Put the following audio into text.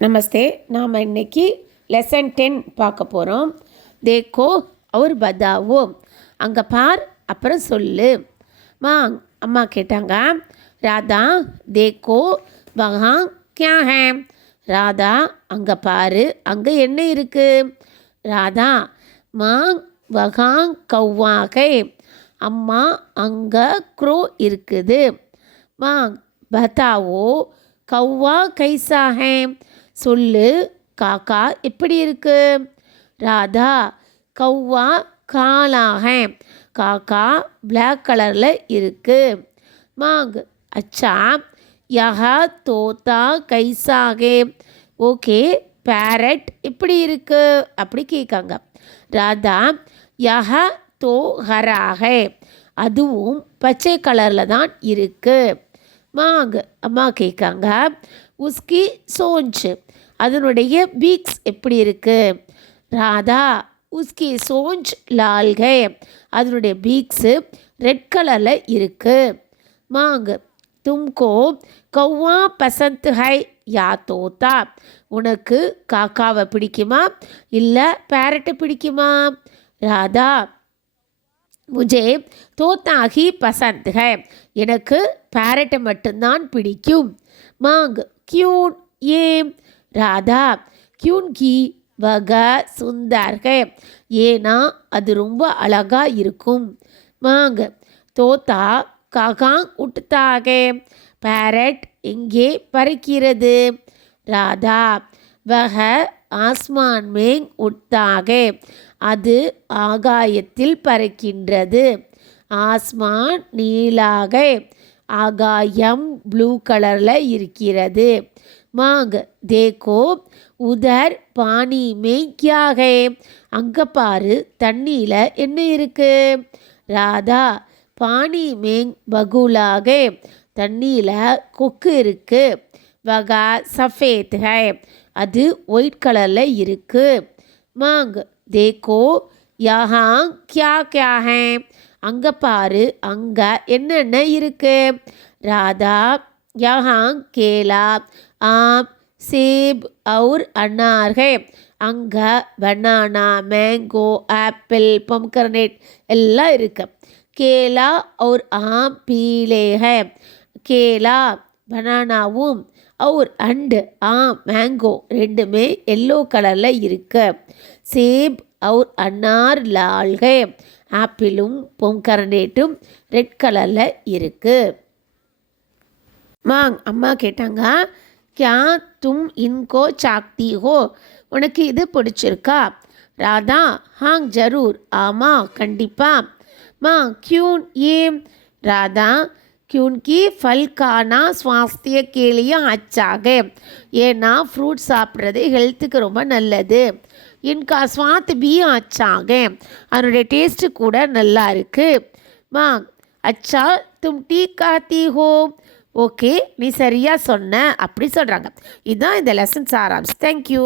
நமஸ்தே. நாம் இன்னைக்கு லெசன் 10 பார்க்க போகிறோம். தேக்கோ और बताओ. அங்கே பார் அப்புறம் சொல்லு. அம்மா கேட்டாங்க, ராதா தேக்கோ வஹா கியா ஹே. ராதா அங்கே பாரு, அங்கே என்ன இருக்கு? ராதா வஹா கௌவா ஹே. அம்மா அங்கே க்ரோ இருக்குது. பதாவோ கௌவா கைசா ஹே. சொல்லு, காக்கா எப்படி இருக்கு? ராதா கௌவா காலா ஹே. காக்கா பிளாக் கலரில் இருக்கு. அச்சா யஹா தோத்தா கைசா ஹே. ஓகே, பேரட் எப்படி இருக்கு அப்படி கேட்காங்க. ராதா யஹா தோ ஹரா ஹே. அதுவும் பச்சை கலரில் தான் இருக்கு. அம்மா கேட்காங்க, உஸ்கி சோஞ்ச் அதனுடைய பீக்ஸ் எப்படி இருக்கு? ராதா உஸ்கி சோஞ்ச் லால் ஹே. அதனுடைய பீக்ஸு ரெட் கலரில் இருக்கு. தும்கோ கௌவா பசந்த் ஹை யா தோத்தா. உனக்கு காக்காவை பிடிக்குமா இல்லை பேரட்டை பிடிக்குமா? ராதா முஜே தோத்தா ஹி பசந்த் ஹை. எனக்கு பேரட்டை மட்டும்தான் பிடிக்கும். क्यों ये? ராதா क्योंकि வக சுந்தர் ஹே. ஏன்னா அது ரொம்ப அழகாக இருக்கும். தோத்தா காகா உட்தா ஹே. பேரட் எங்கே பறக்கிறது? ராதா வக ஆஸ்மான் மேங் உட்தா ஹே. அது ஆகாயத்தில் பறக்கின்றது. ஆஸ்மான் நீலாக, ஆகாயம் ப்ளூ கலரில் இருக்கிறது. தேக்கோ உதர் பானி மே கியா ஹே. அங்கே பாரு, தண்ணியில் என்ன இருக்கு? ராதா பானி மேங் பகுலாக. தண்ணியில் கொக்கு இருக்கு. வகா சஃபேத் ஹே. அது ஒயிட் கலரில் இருக்கு. தேக்கோ யஹா கியா கியா ஹே. அங்கே பாரு, அங்கே என்னென்ன இருக்கு? ராதா யஹா கேலா ஆம் சேப் और अनार है. அங்கே பனானா, மேங்கோ, ஆப்பிள், பொம்கரனேட் எல்லாம் இருக்கு. கேலா और ஆம் பீலே है. கேலா பனானாவும் और அண்டு ஆம் மேங்கோ ரெண்டுமே எல்லோ கலரில் இருக்கு. சேப் और அன்னார் லால் है. ஆப்பிளும் பொம்கரனேட்டும் ரெட் கலரில் இருக்கு. அம்மா கேட்டாங்க, क्या तुम इनको चाकती हो? உனக்கு இது பிடிச்சிருக்கா? ராதா हाँ जरूर. ஆமாம் கண்டிப்பாக. क्यों ये? ராதா क्योंकि फल खाना स्वास्थ्य के लिए अच्छा है. ஏன்னா ஃப்ரூட் சாப்பிட்றது ஹெல்த்துக்கு ரொம்ப நல்லது. இன்கா स्वाद भी अच्छा है. அதனுடைய டேஸ்ட்டு கூட நல்லா இருக்குது. அச்சா தும் டீ காத்தி ஹோ. ஓகே, நீ சரியாக சொன்ன அப்படி சொல்கிறாங்க. இதுதான் இந்த லெசன் சாராம்ஸ். தேங்க்யூ.